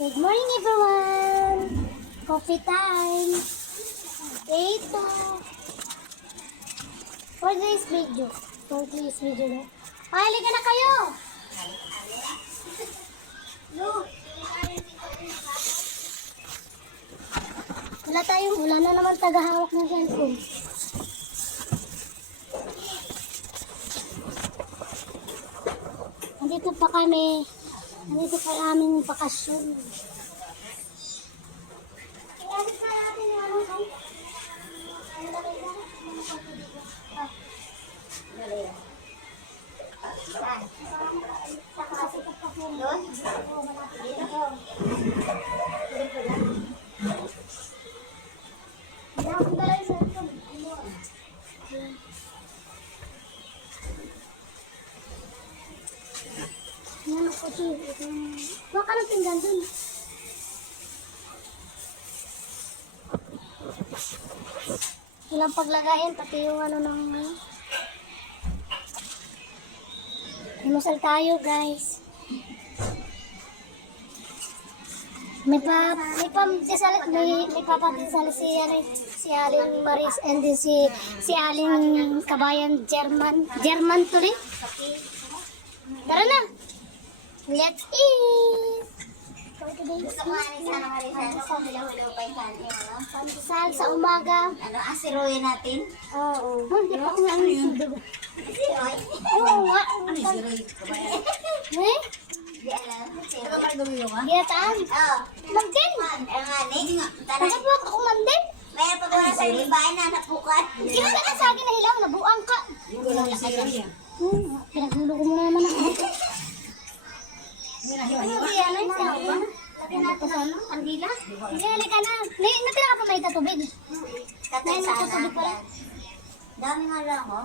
Good morning everyone! Coffee time! Ito! For this video. No? Halika na kayo! Wala na naman tagahawak ng cellphone. Nandito pa kami. Nandito pa aming bakasyon. Baka nang pinggan dun. Ilang paglagayin, pati yung ano ng Imusal tayo guys. May papatisal si Aling Maris and then si Aling Kabayan German to rin. Tara na. Let's eat! Gusto ko nga rin sana Marisan, sa hulaw-hulaw pa yung Pandesal sa umaga. asiroyin natin. Oo. Hindi pa ko nga ang sudo. Asiroy? Oo nga. Eh? Di alam. Ano ba gawin mo? Giyataan. Oo. Mandin. Tara. Nagbuwak ako mandin. Mayroon pa muna sa limbahin na napukan. Sino ka na sa akin na hilang? Nabuang ka. Yung gulong ni Sir niya. Pinagulo ko muna naman ako. Hinahiwa-hiwa. Ano yung sinabi ba? Lagyan natin ano? Andila? Hindi, halika na. Natira ka pa may tatubig. Katay May sana. natutubig pala. Dami nga lang ako.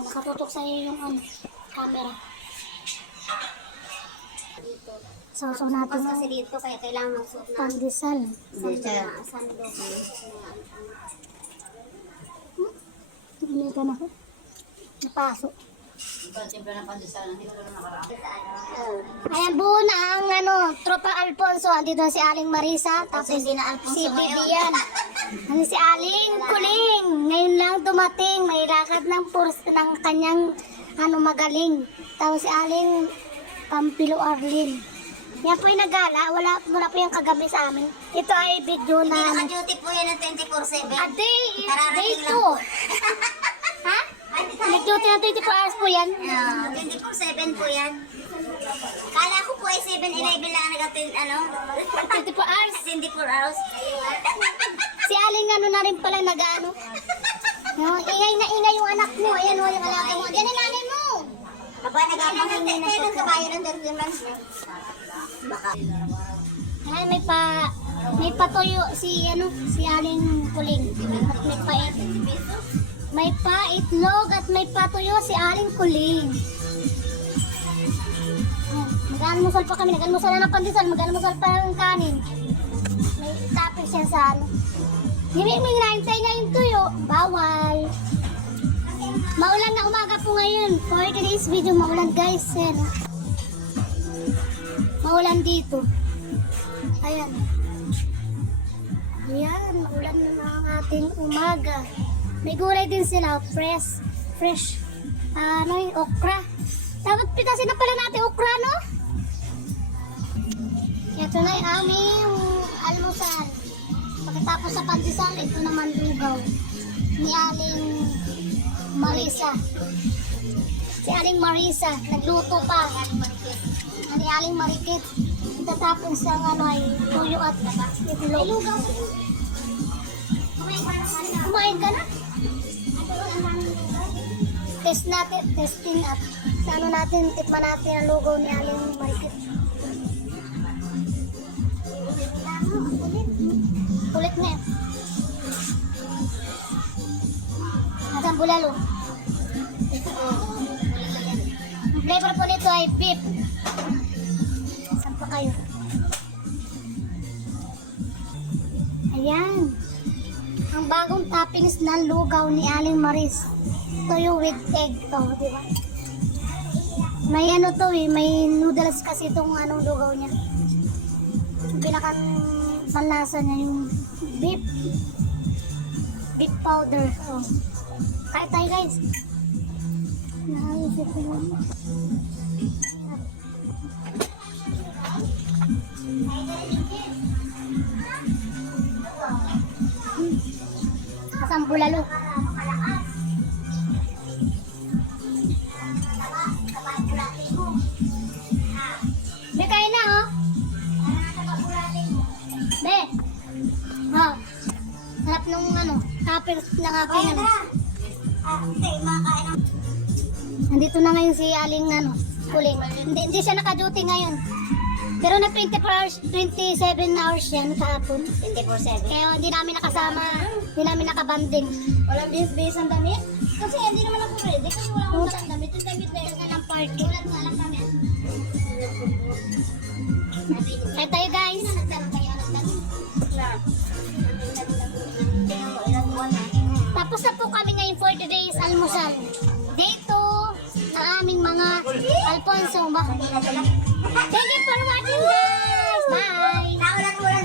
Nakatutok sa iyo yung camera. Sausaw natin Kasi dito kaya kailangan magsuot na pandesal. sandok. Hindi ka na ako. Napasok. Ikaw, siyempre ng pandesal. Hindi ko na nakaraan. Ayan, buo na ang Tropa Alfonso. Andito na si Aling Marisa. Tapos Hindi na Alfonso si ngayon. Vivian. Ano si Aling Kuling. Ngayon lang dumating. May lakad ng kanyang magaling. Tapos si Aling Pampilo Arlene. Yan po yung nagala. Wala po yung kagabi sa amin. Ito ay video Hindi na naka-duty po yan ng 24/7. a day Kararating lang 2. po. Ha? Nag-duty na 24 hours po yan. 24/7 po yan. Kala ko po ay 7-11 lang ang nag-attend, 24 hours. 24 hours. Si Aling na rin pala nag-ano. Ingay na ingay yung anak mo. Ayan o, yung alaga mo. Diyan ang nanay mo. Aba, nag-amahin na ng kabayo ng 13 months na. Ayan, may patuyo si Aling Kuling. At may paitlog at may patuyo si Aling Kuling. Ayan, mag-almusal pa kami. Nag-almusal na ng pandesal. Mag-almusal pa ng kanin. May toppings yan sa May nahintay nga yung tuyo. Bawal. Maulan na umaga po ngayon. For today's video, maulan guys. Maulan dito. Ayan. Ayan, maulan na ang ating umaga. May gulay din sila. Fresh. Yung okra. Dapat pitasin na pala natin okra, no? Ito na yung aming almusal. Pagkatapos sa pandesal, ito naman lugaw. Ni Aling Marisa. Si Aling Marisa, nagluto pa. Ni Aling Marikit. Itatapos sa ay tuyo at itlog. Kumain ka na? Testing at tikman natin ang lugaw ni Aling Marikit. Kulit na yan. At ang bulalo. Ang flavor po nito ay beef. Saan pa kayo? Ayan. Ang bagong toppings ng lugaw ni Aling Maris. tuyo with egg to, di ba? May ano to eh, may noodles kasi itong anong lugaw niya. Yung pinakang panlasa niya yung beef. Beef powder. Oh. Kaya tayo guys. Naisip ko yun. Asang bulalo. Be, kain na oh. Be. Oh. Harap nung ano, kapir na kapir. Ay, tara. Ate, makakain ng... Nandito na ngayon si Aling ano, Kuling. Hindi siya naka-duty ngayon. Pero na 27 hours yan kahapon. 24/7. Kaya hindi namin nakasama, hindi namin nakabanding. Walang bihis-bihis ang damit? Kasi hindi naman ako ready. Kasi wala akong dalang damit. Yung damit na yun. Ng party. Wala nga lang damit. Kaya tayo guys. Nagdala kayo ng damit. Ilang buwan na. Tapos na po kami ngayon for today's almusal. Day 2 ng aming mga Alfonso. Thank you for watching guys. Bye. Naulat-ulat